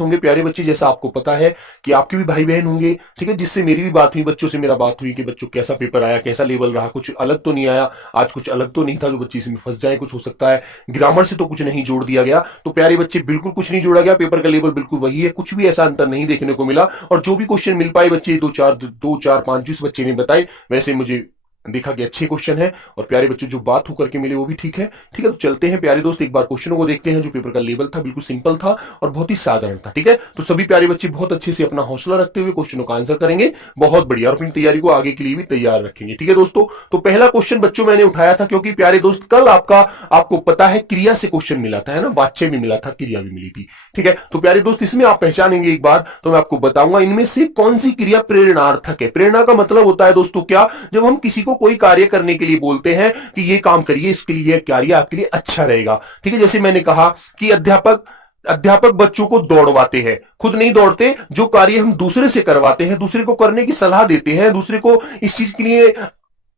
दोस्त होंगे प्यारे बच्चे, जैसा आपको पता है कि आपके भी भाई बहन होंगे, ठीक है, जिससे मेरी भी बात हुई, बच्चों से मेरा बात हुई कि बच्चों कैसा पेपर आया, कैसा लेवल रहा, कुछ अलग तो नहीं आया, आज कुछ अलग तो नहीं था जो बच्चे इसमें फंस जाए, कुछ हो सकता है ग्रामर से तो कुछ नहीं जोड़ दिया गया। तो प्यारे बच्चे बिल्कुल कुछ नहीं जोड़ा गया, पेपर का लेवल बिल्कुल वही है, कुछ भी ऐसा अंतर नहीं देखने को मिला। और जो भी क्वेश्चन मिल पाए बच्चे, दो चार पांच जिस बच्चे ने बताए वैसे मुझे देखा कि अच्छे क्वेश्चन है, और प्यारे बच्चों जो बात होकर के मिले वो भी ठीक है। ठीक है, तो चलते हैं प्यारे दोस्त, एक बार क्वेश्चनों को देखते हैं। जो पेपर का लेवल था बिल्कुल सिंपल था और बहुत ही साधारण था। ठीक है, तो सभी प्यारे बच्चे बहुत अच्छे से अपना हौसला रखते हुए क्वेश्चनों का आंसर करेंगे, बहुत बढ़िया, और अपनी तैयारी को आगे के लिए भी तैयार रखेंगे। ठीक है दोस्तों, तो पहला क्वेश्चन बच्चों मैंने उठाया था, क्योंकि प्यारे दोस्त कल आपको पता है क्रिया से क्वेश्चन मिला था, है ना, वाच्य भी मिला था, क्रिया भी मिली थी। ठीक है, तो प्यारे दोस्त इसमें आप पहचानेंगे एक बार, तो मैं आपको बताऊंगा इनमें से कौन सी क्रिया प्रेरणार्थक है। प्रेरणा का मतलब होता है दोस्तों क्या, जब हम किसी को कोई कार्य करने के लिए बोलते हैं कि ये काम करिए, इसके लिए कार्य आपके लिए अच्छा रहेगा। ठीक है, जैसे मैंने कहा कि अध्यापक बच्चों को दौड़वाते हैं, खुद नहीं दौड़ते, जो कार्य हम दूसरे से करवाते हैं, दूसरे को करने की सलाह देते हैं, दूसरे को इस चीज के लिए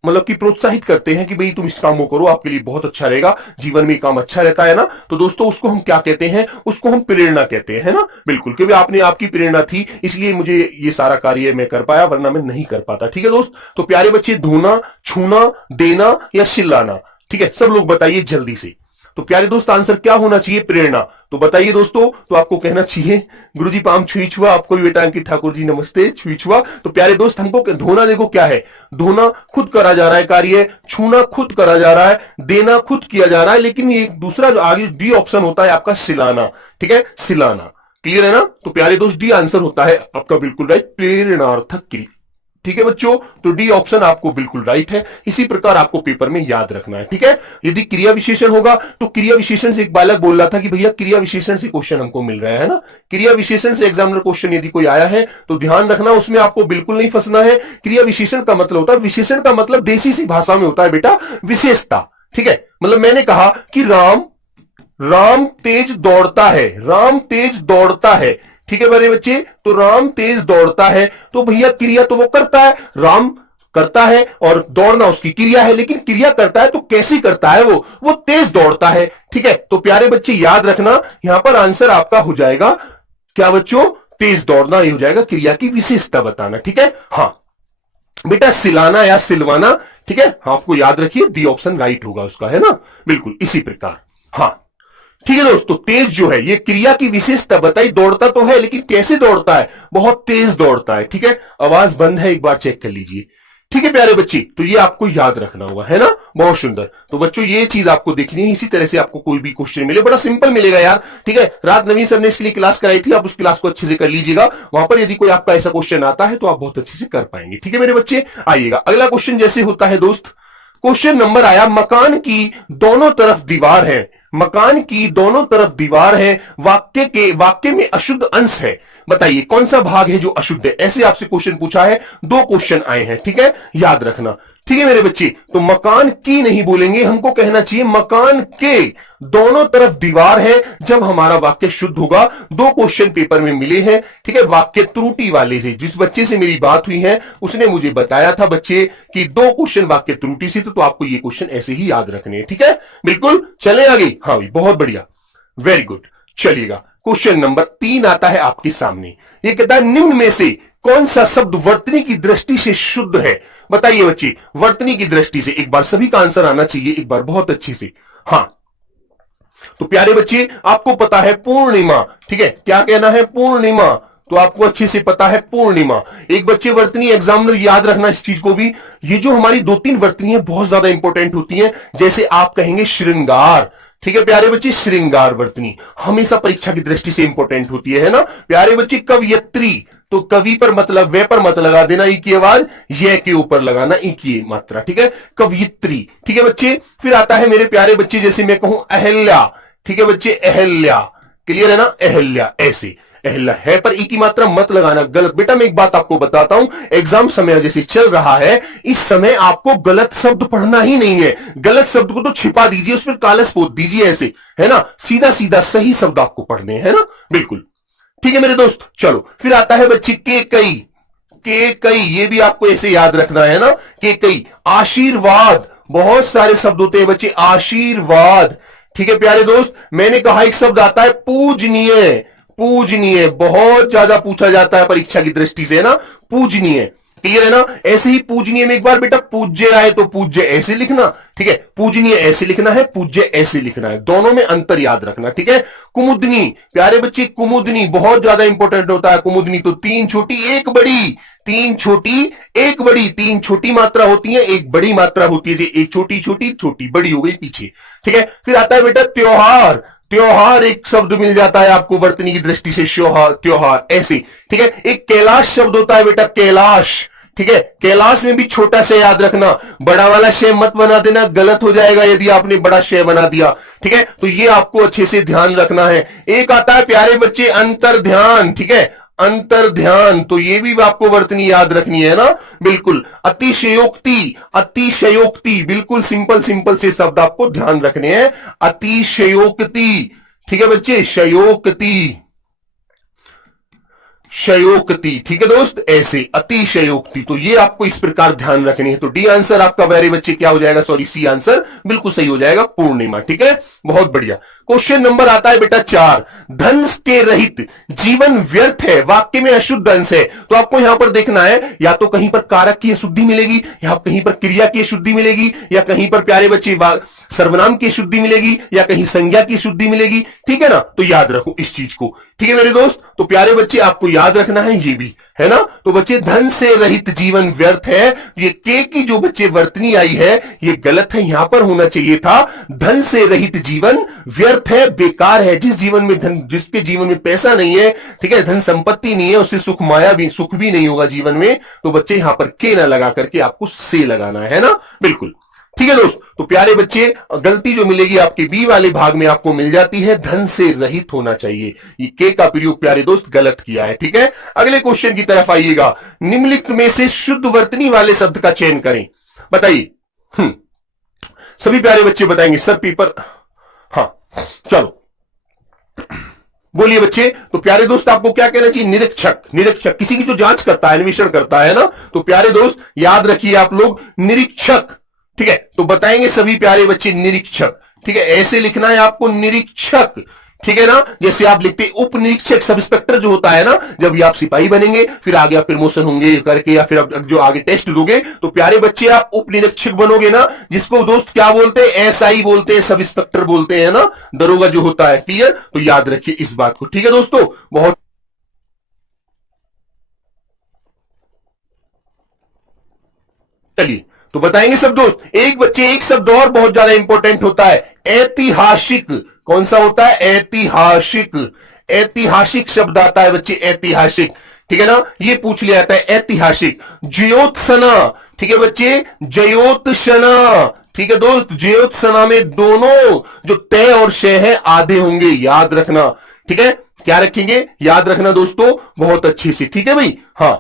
मतलब कि प्रोत्साहित करते हैं कि भाई तुम इस काम को करो, आपके लिए बहुत अच्छा रहेगा, जीवन में काम अच्छा रहता है ना, तो दोस्तों उसको हम क्या कहते हैं, उसको हम प्रेरणा कहते हैं, है ना, बिल्कुल, क्योंकि आपकी प्रेरणा थी इसलिए मुझे ये सारा कार्य मैं कर पाया, वरना मैं नहीं कर पाता। ठीक है दोस्त, तो प्यारे बच्चे धोना, छूना, देना या चिल्लाना, ठीक है, सब लोग बताइए जल्दी से। तो प्यारे दोस्त आंसर क्या होना चाहिए, प्रेरणा। तो बताइए दोस्तों, तो आपको कहना चाहिए गुरुजी पाम छुई छुआ, आपको भी बेटा अंकित ठाकुर जी नमस्ते, छुई छुआ। तो प्यारे दोस्त हमको धोना देखो क्या है, धोना खुद करा जा रहा है कार्य, छूना खुद करा जा रहा है, देना खुद किया जा रहा है, लेकिन ये दूसरा जो आगे डी ऑप्शन होता है आपका सिलाना। ठीक है, सिलाना, क्लियर है ना। तो प्यारे दोस्त डी आंसर होता है आपका बिल्कुल राइट, प्रेरणार्थक क्रिया। ठीक है बच्चों, तो डी ऑप्शन आपको बिल्कुल राइट है। इसी प्रकार आपको पेपर में याद रखना है। ठीक है, यदि क्रिया विशेषण होगा तो क्रिया विशेषण से एक बालक बोल रहा था कि भैया क्रिया विशेषण से क्वेश्चन हमको मिल रहा है ना, क्रिया विशेषण से एग्जामिनर क्वेश्चन यदि कोई आया है तो ध्यान रखना, उसमें आपको बिल्कुल नहीं फंसना है। क्रिया विशेषण का मतलब होता है, विशेषण का मतलब देसी सी भाषा में होता है बेटा विशेषता। ठीक है, मतलब मैंने कहा कि राम तेज दौड़ता है, राम तेज दौड़ता है। ठीक है मेरे बच्चे, तो राम तेज दौड़ता है, तो भैया क्रिया तो वो करता है, राम करता है और दौड़ना उसकी क्रिया है, लेकिन क्रिया करता है तो कैसी करता है, वो तेज दौड़ता है। ठीक है, तो प्यारे बच्चे याद रखना, यहां पर आंसर आपका हो जाएगा क्या बच्चों, तेज दौड़ना ही हो जाएगा, क्रिया की विशेषता बताना। ठीक है, हाँ बेटा सिलाना या सिलवाना। ठीक है, हाँ आपको याद रखिए डी ऑप्शन राइट होगा उसका, है ना, बिल्कुल इसी प्रकार। हाँ ठीक है दोस्तों, तेज जो है ये क्रिया की विशेषता बताई, दौड़ता तो है लेकिन कैसे दौड़ता है, बहुत तेज दौड़ता है। ठीक है, आवाज बंद है, एक बार चेक कर लीजिए। ठीक है प्यारे बच्चे, तो ये आपको याद रखना होगा, है ना, बहुत सुंदर। तो बच्चों ये चीज आपको देखनी है, इसी तरह से आपको कोई भी क्वेश्चन मिले बड़ा सिंपल मिलेगा यार। ठीक है, रात नवीन सर ने इसके लिए क्लास कराई थी, आप उस क्लास को अच्छे से कर लीजिएगा, वहां पर यदि कोई आपका ऐसा क्वेश्चन आता है तो आप बहुत अच्छे से कर पाएंगे। ठीक है मेरे बच्चे, आइएगा अगला क्वेश्चन जैसे होता है दोस्त, क्वेश्चन नंबर आया, मकान की दोनों तरफ दीवार है, मकान की दोनों तरफ दीवार है, वाक्य में अशुद्ध अंश है, बताइए कौन सा भाग है जो अशुद्ध है। ऐसे आपसे क्वेश्चन पूछा है, दो क्वेश्चन आए हैं। ठीक है, याद रखना। ठीक है मेरे बच्चे, तो मकान की नहीं बोलेंगे, हमको कहना चाहिए मकान के दोनों तरफ दीवार है, जब हमारा वाक्य शुद्ध होगा। दो क्वेश्चन पेपर में मिले हैं, ठीक है, वाक्य त्रुटि वाले से, जिस बच्चे से मेरी बात हुई है उसने मुझे बताया था बच्चे कि दो क्वेश्चन वाक्य त्रुटि से, तो आपको ये क्वेश्चन ऐसे ही याद रखने हैं। ठीक है, बिल्कुल, चले आगे। हाँ भाई बहुत बढ़िया, वेरी गुड। चलिएगा, क्वेश्चन नंबर 3 आता है आपके सामने, ये कहता है निम्न में से कौन सा शब्द वर्तनी की दृष्टि से शुद्ध है। बताइए बच्चे, वर्तनी की दृष्टि से, एक बार सभी का आंसर आना चाहिए, एक बार बहुत अच्छी से। हाँ तो प्यारे बच्चे आपको पता है पूर्णिमा। ठीक है, क्या कहना है, पूर्णिमा, तो आपको अच्छे से पता है पूर्णिमा। एक बच्चे वर्तनी एग्जामिनर याद रखना इस चीज को भी, ये जो हमारी 2-3 वर्तनी है बहुत ज्यादा इंपॉर्टेंट होती हैं। जैसे आप कहेंगे श्रृंगार, ठीक है प्यारे बच्चे, श्रृंगार वर्तनी हमेशा परीक्षा की दृष्टि से इंपॉर्टेंट होती है ना प्यारे बच्चे। कवयित्री, तो कवि पर मतलब वे पर मत लगा देना, ई की आवाज ये के ऊपर लगाना, ई की मात्रा। ठीक है, कवयित्री। ठीक है बच्चे, फिर आता है मेरे प्यारे बच्चे, जैसे मैं कहूं अहल्या, ठीक है बच्चे, अहल्या, क्लियर है ना, अहल्या, ऐसे अहल्या है पर ई की मात्रा मत लगाना, गलत। बेटा मैं एक बात आपको बताता हूं, एग्जाम समय जैसे चल रहा है, इस समय आपको गलत शब्द पढ़ना ही नहीं है, गलत शब्द को तो छिपा दीजिए, उस पर कालस पोत दीजिए, ऐसे है ना, सीधा सीधा सही शब्द आपको पढ़ने हैं ना, बिल्कुल। ठीक है मेरे दोस्त, चलो फिर आता है बच्चे के कई, ये भी आपको ऐसे याद रखना है ना, के कई। आशीर्वाद, बहुत सारे शब्द होते हैं बच्चे, आशीर्वाद। ठीक है प्यारे दोस्त, मैंने कहा एक शब्द आता है पूजनीय, पूजनीय, बहुत ज्यादा पूछा जाता है परीक्षा की दृष्टि से, है ना, पूजनीय। क्लियर है ना। ऐसे ही पूजनीय में एक बार बेटा पूज्य आए तो पूज्य ऐसे लिखना, ठीक है, पूजनीय ऐसे लिखना है, पूज्य ऐसे लिखना है, दोनों में अंतर याद रखना, ठीक है। कुमुदनी, प्यारे बच्चे कुमुदनी बहुत ज्यादा इंपॉर्टेंट होता है। कुमुदनी तो तीन छोटी एक बड़ी, तीन छोटी एक बड़ी, तीन छोटी मात्रा होती है, एक बड़ी मात्रा होती है जी, एक छोटी छोटी छोटी बड़ी हो गई पीछे, ठीक है। फिर आता है बेटा त्योहार, त्योहार एक शब्द मिल जाता है आपको वर्तनी की दृष्टि से, त्योहार ऐसे, ठीक है। एक कैलाश शब्द होता है बेटा, कैलाश, ठीक है। कैलाश में भी छोटा से याद रखना, बड़ा वाला शय मत बना देना, गलत हो जाएगा यदि आपने बड़ा शय बना दिया, ठीक है। तो ये आपको अच्छे से ध्यान रखना है। एक आता है प्यारे बच्चे अंतर ध्यान, ठीक है, अंतर ध्यान, तो ये भी आपको वर्तनी याद रखनी है ना, बिल्कुल। अतिशयोक्ति, अतिशयोक्ति, बिल्कुल सिंपल सिंपल से शब्द आपको ध्यान रखने हैं। अतिशयोक्ति, ठीक है बच्चे, शयोक्ति, शयोक्ति, ठीक है दोस्त, ऐसे अतिशयोक्ति, तो ये आपको इस प्रकार ध्यान रखनी है। तो डी आंसर आपका वेरी बच्चे क्या हो जाएगा, सॉरी सी आंसर बिल्कुल सही हो जाएगा, पूर्णिमा, ठीक है, बहुत बढ़िया। क्वेश्चन नंबर आता है बेटा 4, धन के रहित जीवन व्यर्थ है, वाक्य में अशुद्ध अंश है। तो आपको यहां पर देखना है, या तो कहीं पर कारक की अशुद्धि मिलेगी, या कहीं पर क्रिया की अशुद्धि मिलेगी, या कहीं पर प्यारे बच्चे सर्वनाम की शुद्धि मिलेगी, या कहीं संज्ञा की शुद्धि मिलेगी, ठीक है ना। तो याद रखो इस चीज को, ठीक है मेरे दोस्त। तो प्यारे बच्चे आपको याद रखना है ये भी, है ना। तो बच्चे धन से रहित जीवन व्यर्थ है, ये के की जो बच्चे वर्तनी आई है ये गलत है, यहां पर होना चाहिए था धन से रहित जीवन व्यर्थ है, बेकार है। जिस जीवन में धन, जिसके जीवन में पैसा नहीं है, ठीक है, धन संपत्ति नहीं है, उससे सुख माया भी, सुख भी नहीं होगा जीवन में। तो बच्चे यहां पर के ना लगा करके आपको से लगाना है ना, बिल्कुल, ठीक है दोस्त। तो प्यारे बच्चे गलती जो मिलेगी आपके बी वाले भाग में आपको मिल जाती है, धन से रहित होना चाहिए, ये के का प्रयोग प्यारे दोस्त गलत किया है, ठीक है। अगले क्वेश्चन की तरफ आइएगा, निम्नलिखित में से शुद्ध वर्तनी वाले शब्द का चयन करें, बताइए। सभी प्यारे बच्चे बताएंगे सर पेपर, हाँ चलो बोलिए बच्चे। तो प्यारे दोस्त आपको क्या कहना चाहिए, निरीक्षक, निरीक्षक किसी की जो जांच करता है, अन्वेषण करता है ना। तो प्यारे दोस्त याद रखिए आप लोग निरीक्षक, ठीक है। तो बताएंगे सभी प्यारे बच्चे निरीक्षक, ठीक है, ऐसे लिखना है आपको निरीक्षक, ठीक है ना। जैसे आप लिखते उप निरीक्षक, सब इंस्पेक्टर जो होता है ना, जब ये आप सिपाही बनेंगे फिर आगे आप प्रमोशन होंगे करके, या फिर आप जो आगे टेस्ट दोगे तो प्यारे बच्चे आप उप निरीक्षक बनोगे ना, जिसको दोस्त क्या बोलते हैं, एसआई बोलते हैं, सब इंस्पेक्टर बोलते हैं ना, दरोगा जो होता है, क्लियर। तो याद रखिए इस बात को, ठीक है दोस्तों, बहुत चलिए। तो बताएंगे सब दोस्त, एक बच्चे एक शब्द और बहुत ज्यादा इंपॉर्टेंट होता है, ऐतिहासिक। कौन सा होता है, ऐतिहासिक, ऐतिहासिक शब्द आता है बच्चे, ऐतिहासिक, ठीक है ना, ये पूछ लिया जाता है ऐतिहासिक। ज्योत्सना, ठीक है बच्चे, ज्योत्सना, ठीक है दोस्त, ज्योत्सना में दोनों जो तय और शय है आधे होंगे, याद रखना, ठीक है। क्या रखेंगे, याद रखना दोस्तों बहुत अच्छे से, ठीक है भाई, हाँ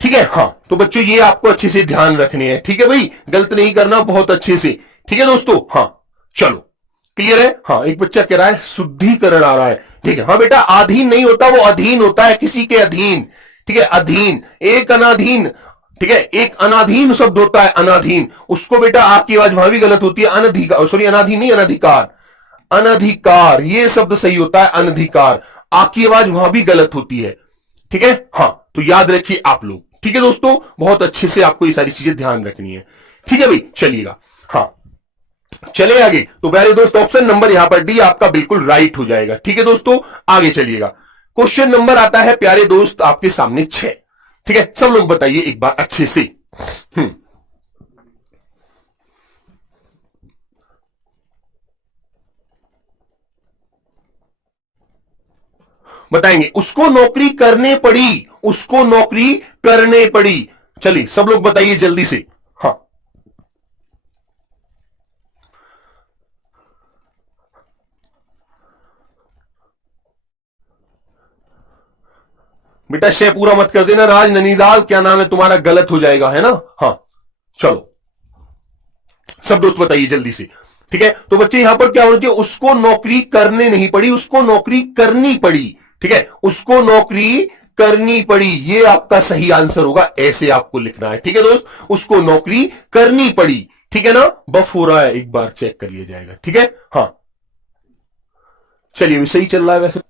ठीक है। हाँ तो बच्चों ये आपको अच्छे से ध्यान रखने हैं, ठीक है भाई, गलत नहीं करना, बहुत अच्छे से, ठीक है दोस्तों, हाँ चलो क्लियर है। हाँ एक बच्चा कह रहा है शुद्धिकरण आ रहा है, ठीक है। हाँ बेटा अधीन नहीं होता, वो अधीन होता है, किसी के अधीन, ठीक है, अधीन, एक अनाधीन, ठीक है, एक अनाधीन शब्द होता है, अनाधीन, उसको बेटा आपकी आवाज वहां भी गलत होती है, अनधिकार, सॉरी अनाधीन नहीं, अनधिकार, अनधिकार ये शब्द सही होता है, अनधिकार, आपकी आवाज वहां भी गलत होती है, ठीक है। हाँ तो याद रखिए आप लोग, ठीक है दोस्तों, बहुत अच्छे से आपको ये सारी चीजें ध्यान रखनी है, ठीक है भाई, चलिएगा। हाँ चले आगे, तो प्यारे दोस्त ऑप्शन नंबर यहां पर डी आपका बिल्कुल राइट हो जाएगा, ठीक है दोस्तों, आगे चलिएगा। क्वेश्चन नंबर आता है प्यारे दोस्त आपके सामने 6, ठीक है, सब लोग बताइए एक बार अच्छे से। बताएंगे, उसको नौकरी करने पड़ी, उसको नौकरी करने पड़ी, चलिए सब लोग बताइए जल्दी से। हाँ बेटा शे पूरा मत कर देना, राज ननीदाल क्या नाम है तुम्हारा, गलत हो जाएगा, है ना। हाँ चलो सब दोस्त बताइए जल्दी से, ठीक है। तो बच्चे यहां पर क्या होना चाहिए, उसको नौकरी करने नहीं पड़ी, उसको नौकरी करनी पड़ी, ठीक है, उसको नौकरी करनी पड़ी, ये आपका सही आंसर होगा, ऐसे आपको लिखना है, ठीक है दोस्त, उसको नौकरी करनी पड़ी, ठीक है ना, बफ हो रहा है, एक बार चेक कर लिया जाएगा, ठीक है। हाँ चलिए, सही चल रहा है वैसे।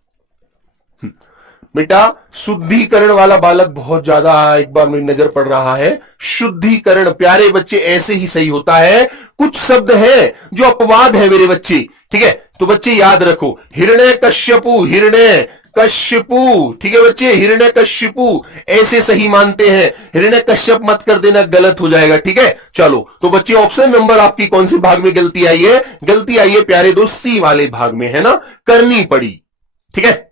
बेटा शुद्धिकरण वाला बालक बहुत ज्यादा एक बार मेरी नजर पड़ रहा है। शुद्धिकरण प्यारे बच्चे ऐसे ही सही होता है। कुछ शब्द हैं जो अपवाद है मेरे बच्चे, ठीक है, तो बच्चे याद रखो। हिरण्य कश्यपु, हिरण्य कश्यपु, ठीक है बच्चे, हिरण्य कश्यपु ऐसे सही मानते हैं, हिरण्य कश्यप मत कर देना, गलत हो जाएगा, ठीक है। चलो तो बच्चे ऑप्शन नंबर आपकी कौन से भाग में गलती आई है? गलती आई है प्यारे दोस्त सी वाले भाग में, है ना, करनी पड़ी, ठीक है।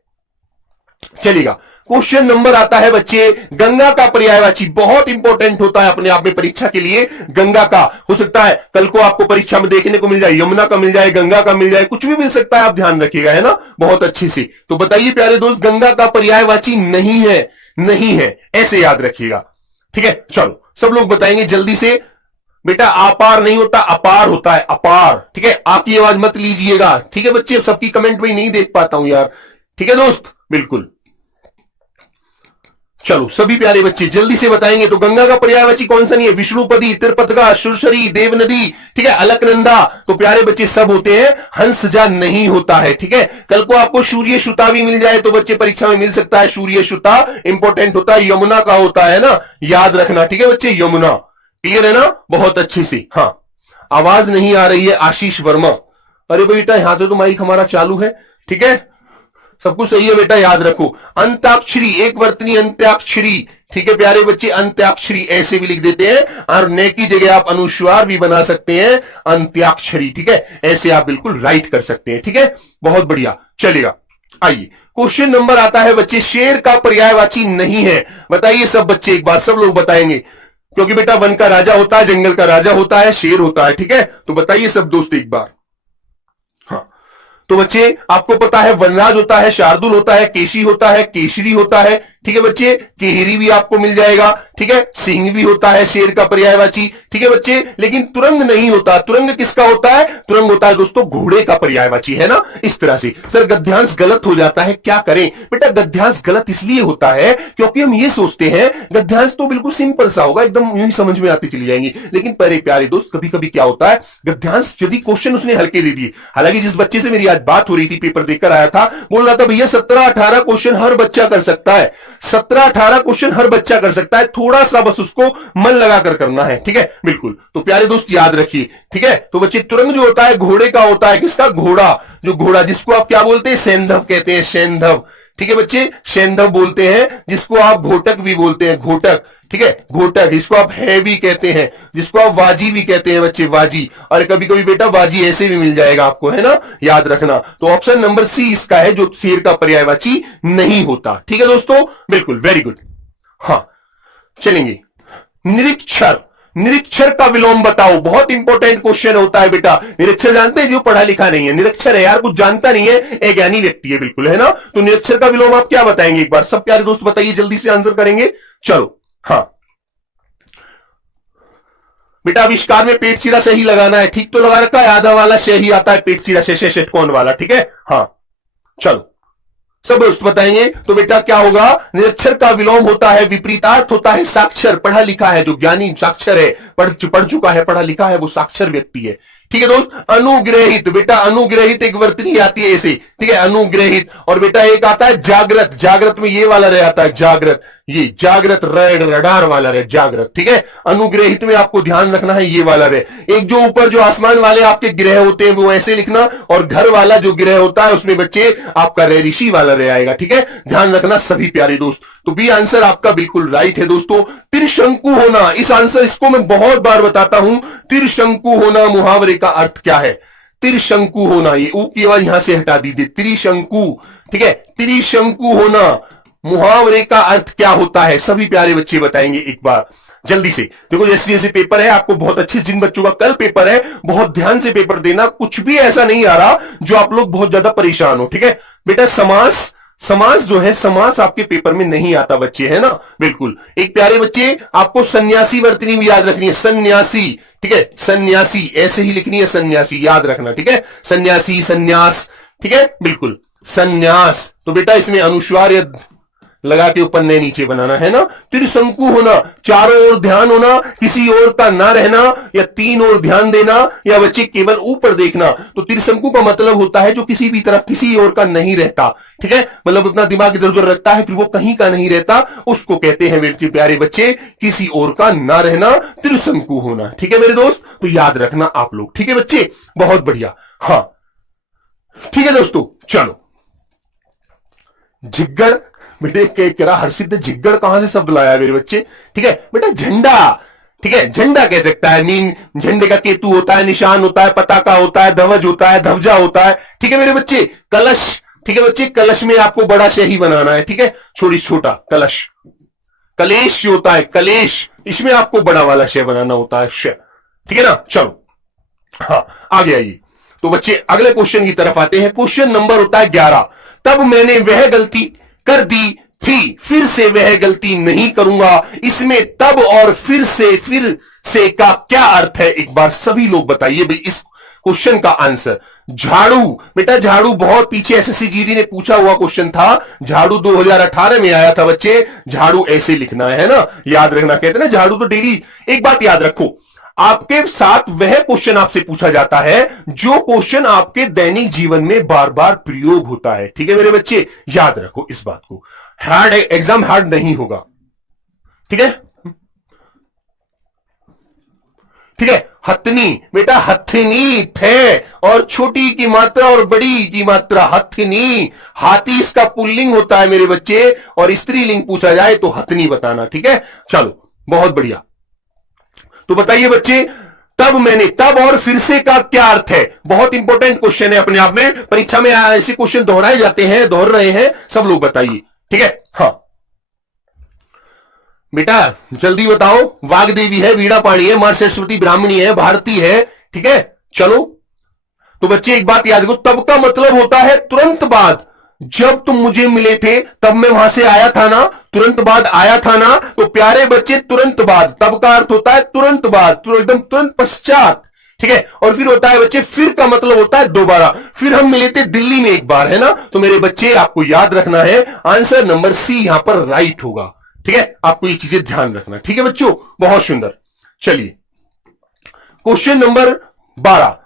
चलिएगा, क्वेश्चन नंबर आता है बच्चे गंगा का पर्यायवाची, बहुत इंपॉर्टेंट होता है अपने आप में परीक्षा के लिए। गंगा का हो सकता है कल को आपको परीक्षा में देखने को मिल जाए, यमुना का मिल जाए, गंगा का मिल जाए, कुछ भी मिल सकता है, आप ध्यान रखिएगा, है ना, बहुत अच्छे से। तो बताइए प्यारे दोस्त, गंगा का पर्यायवाची नहीं है, नहीं है, ऐसे याद रखिएगा, ठीक है। चलो सब लोग बताएंगे जल्दी से। बेटा अपार नहीं होता, अपार होता है, अपार, ठीक है। आपकी आवाज मत लीजिएगा, ठीक है बच्चे, सबकी कमेंट में नहीं देख पाता हूं यार, ठीक है दोस्त, बिल्कुल। चलो सभी प्यारे बच्चे जल्दी से बताएंगे। तो गंगा का पर्यायवाची कौन सा नहीं है? विष्णुपदी, तिरपतगा, सुरसरी, देवनदी, ठीक है, अलकनंदा। तो प्यारे बच्चे सब होते हैं, हंसजा नहीं होता है, ठीक है। कल को आपको सूर्य शुता भी मिल जाए तो बच्चे परीक्षा में मिल सकता है, सूर्य शुता इंपॉर्टेंट होता है, यमुना का होता है ना, याद रखना, ठीक है बच्चे, यमुना, क्लियर है ना, बहुत अच्छे से। हाँ आवाज नहीं आ रही है आशीष वर्मा, अरे बेटा यहां से तो माइक हमारा चालू है, ठीक है, सब कुछ सही है बेटा, याद रखो। अंताक्षरी, एक वर्तनी अंत्याक्षरी, ठीक है प्यारे बच्चे, अंत्याक्षरी ऐसे भी लिख देते हैं, और ने की जगह आप अनुस्वार भी बना सकते हैं, अंत्याक्षरी, ठीक है, ऐसे आप बिल्कुल राइट कर सकते हैं, ठीक है, बहुत बढ़िया, चलेगा। आइए क्वेश्चन नंबर आता है बच्चे, शेर का पर्यायवाची नहीं है, बताइए सब बच्चे, एक बार सब लोग बताएंगे, क्योंकि बेटा वन का राजा होता है, जंगल का राजा होता है, शेर होता है, ठीक है, तो बताइए सब दोस्त एक बार। तो बच्चे आपको पता है वनराज होता है, शार्दुल होता है, केशी होता है, केशरी होता है, ठीक है बच्चे, केहरी भी आपको मिल जाएगा, ठीक है, सिंह भी होता है शेर का पर्यायवाची, ठीक है बच्चे, लेकिन तुरंग नहीं होता। तुरंग किसका होता है? तुरंग होता है दोस्तों घोड़े का पर्यायवाची, है ना, इस तरह से। सर गद्यांश गलत हो जाता है, क्या करें? बेटा गद्यांश गलत इसलिए होता है क्योंकि हम ये सोचते हैं गद्यांश तो बिल्कुल सिंपल सा होगा, एकदम यूं ही समझ में आती चली जाएंगी, लेकिन पहले प्यारे दोस्त कभी कभी क्या होता है, गद्यांश यदि क्वेश्चन उसने हल्के दे दिए, हालांकि जिस बच्चे से मेरी आज बात हो रही थी, पेपर देकर आया था, बोल रहा था भैया 17-18 क्वेश्चन हर बच्चा कर सकता है, 17-18 क्वेश्चन हर बच्चा कर सकता है, थोड़ा सा बस उसको मन लगाकर करना है, ठीक है, बिल्कुल। तो प्यारे दोस्त याद रखिए, ठीक है। तो बच्चे तुरंग जो होता है घोड़े का होता है, किसका? घोड़ा, जो घोड़ा जिसको आप क्या बोलते हैं? सेंधव कहते हैं, सेंधव, ठीक है बच्चे, सेंधव बोलते हैं, जिसको आप घोटक भी बोलते हैं, घोटक, ठीक है, घोटक, जिसको आप है भी कहते हैं, जिसको आप वाजी भी कहते हैं बच्चे, वाजी, और कभी कभी बेटा वाजी ऐसे भी मिल जाएगा आपको, है ना, याद रखना। तो ऑप्शन नंबर सी इसका है, जो शेर का पर्यायवाची नहीं होता, ठीक है दोस्तों, बिल्कुल, वेरी गुड। हाँ चलेंगे, निरीक्षर, निरीक्षर का विलोम बताओ, बहुत इंपॉर्टेंट क्वेश्चन होता है बेटा। निरीक्षर जानते हैं? जो पढ़ा लिखा नहीं है, निरीक्षर है यार, कुछ जानता नहीं है, एक ज्ञानी व्यक्ति है, बिल्कुल, है ना। तो निरीक्षर का विलोम आप क्या बताएंगे? एक बार सब प्यारे दोस्त बताइए, जल्दी से आंसर करेंगे, चलो। हाँ बेटा आविष्कार में पेट चीरा सही लगाना है, ठीक तो लगा रखा है, आधा वाला सही आता है, पेट चीरा से षटकोण वाला, ठीक है। हाँ चलो सब दोस्त बताएंगे। तो बेटा क्या होगा? निरक्षर का विलोम होता है, विपरीतार्थ होता है साक्षर, पढ़ा लिखा है, जो ज्ञानी साक्षर है, पढ़ चुका है, पढ़ा लिखा है, वो साक्षर व्यक्ति है, ठीक है दोस्त। अनुग्रहित, बेटा अनुग्रहित एक वर्तनी आती है ऐसे, ठीक है, अनुग्रहित। और बेटा एक आता है जागृत, जागृत में ये वाला रह आता है, जागृत, ये जागृत रडार वाला रहे, जागृत, ठीक है। अनुग्रहित में आपको ध्यान रखना है ये वाला रहे। एक जो ऊपर जो आसमान वाले आपके ग्रह होते हैं वो ऐसे लिखना, और घर वाला जो ग्रह होता है उसमें बच्चे आपका ऋषि वाला रह आएगा, ठीक है, ध्यान रखना सभी प्यारे दोस्त। तो बी आंसर आपका बिल्कुल राइट है दोस्तों। त्रिशंकु होना, इस आंसर इसको मैं बहुत बार बताता हूं, त्रिशंकु होना मुहावरे का अर्थ क्या है? त्रिशंकु होना, ये ऊ की आवाज यहां से हटा दीजिए, त्रिशंकु, ठीक है, त्रिशंकु होना मुहावरे का अर्थ क्या होता है? सभी प्यारे बच्चे बताएंगे एक बार जल्दी से। देखो जैसे जैसे पेपर है, आपको बहुत अच्छे, जिन बच्चों का कल पेपर है बहुत ध्यान से पेपर देना, कुछ भी ऐसा नहीं आ रहा जो आप लोग बहुत ज्यादा परेशान हो, ठीक है बेटा। समास, समास जो है, समास आपके पेपर में नहीं आता बच्चे, है ना, बिल्कुल। एक प्यारे बच्चे आपको सन्यासी वर्तनी भी याद रखनी है, सन्यासी, ठीक है, सन्यासी ऐसे ही लिखनी है, सन्यासी याद रखना, ठीक है, सन्यासी, सन्यास, ठीक है, बिल्कुल, सन्यास। तो बेटा इसमें अनुस्वार या लगा के ऊपर नए नीचे बनाना है ना। त्रिशंकु होना, चारों ओर ध्यान होना, किसी और का ना रहना, या तीन ओर ध्यान देना, या बच्चे केवल ऊपर देखना। तो त्रिशंकु का मतलब होता है जो किसी भी तरफ किसी और का नहीं रहता, ठीक है, मतलब अपना दिमाग इधर उधर रखता है फिर वो कहीं का नहीं रहता, उसको कहते हैं मेरे प्यारे बच्चे किसी और का ना रहना, त्रिशंकु होना। ठीक है मेरे दोस्त, तो याद रखना आप लोग। ठीक है बच्चे, बहुत बढ़िया। हाँ ठीक है दोस्तों, चलो। झिग्गड़, बेटे कह रहा हर्षित झिग्गड़ कहां से शब्द लाया मेरे बच्चे? ठीक है बेटा, झंडा, ठीक है, झंडा कह सकता है, मीन झंडे का केतु होता है, निशान होता है, पताका होता है, ध्वज होता है, ध्वजा होता है। ठीक है मेरे बच्चे, कलश, ठीक है बच्चे, कलश में आपको बड़ा शह ही बनाना है, ठीक है, छोटी छोटा कलश। कलेश होता है, कलेश, इसमें आपको बड़ा वाला शह बनाना होता है, शह। ठीक है ना, चलो हाँ आगे आइए। तो बच्चे अगले क्वेश्चन की तरफ आते हैं। क्वेश्चन नंबर होता है 11। तब मैंने वह गलती कर दी थी, फिर से वह गलती नहीं करूंगा। इसमें तब और फिर से का क्या अर्थ है? एक बार सभी लोग बताइए भाई इस क्वेश्चन का आंसर। झाड़ू, बेटा झाड़ू बहुत पीछे एसएससी जीडी ने पूछा हुआ क्वेश्चन था, झाड़ू 2018 में आया था बच्चे। झाड़ू ऐसे लिखना है ना, याद रखना, कहते हैं ना झाड़ू तो डेली। एक बात याद रखो, आपके साथ वह क्वेश्चन आपसे पूछा जाता है जो क्वेश्चन आपके दैनिक जीवन में बार बार प्रयोग होता है। ठीक है मेरे बच्चे, याद रखो इस बात को। हार्ड एग्जाम हार्ड नहीं होगा, ठीक है, ठीक है। हथनी, बेटा हथनी, थे और छोटी की मात्रा और बड़ी की मात्रा, हथनी। हाथी इसका पुल्लिंग होता है मेरे बच्चे, और स्त्रीलिंग पूछा जाए तो हथनी बताना। ठीक है, चलो बहुत बढ़िया। तो बताइए बच्चे, तब मैंने, तब और फिर से का क्या अर्थ है? बहुत इंपॉर्टेंट क्वेश्चन है अपने आप में, परीक्षा में ऐसे क्वेश्चन दोहराए जाते हैं, दोहर रहे हैं, सब लोग बताइए। ठीक है, हाँ बेटा जल्दी बताओ। वाग्देवी है, वीणा पाणी है, मां सरस्वती ब्राह्मणी है, भारती है। ठीक है, चलो। तो बच्चे एक बात याद रखो, तब का मतलब होता है तुरंत बाद। जब तुम मुझे मिले थे तब मैं वहां से आया था ना, तुरंत बाद आया था ना। तो प्यारे बच्चे तुरंत बाद, तब का अर्थ होता है तुरंत बाद, एकदम तुरंत पश्चात। ठीक है, और फिर होता है बच्चे, फिर का मतलब होता है दोबारा। फिर हम मिले थे दिल्ली में एक बार, है ना। तो मेरे बच्चे आपको याद रखना है, आंसर नंबर सी यहां पर राइट होगा। ठीक है, आपको ये चीजें ध्यान रखना। ठीक है बच्चों, बहुत सुंदर। चलिए क्वेश्चन नंबर 12,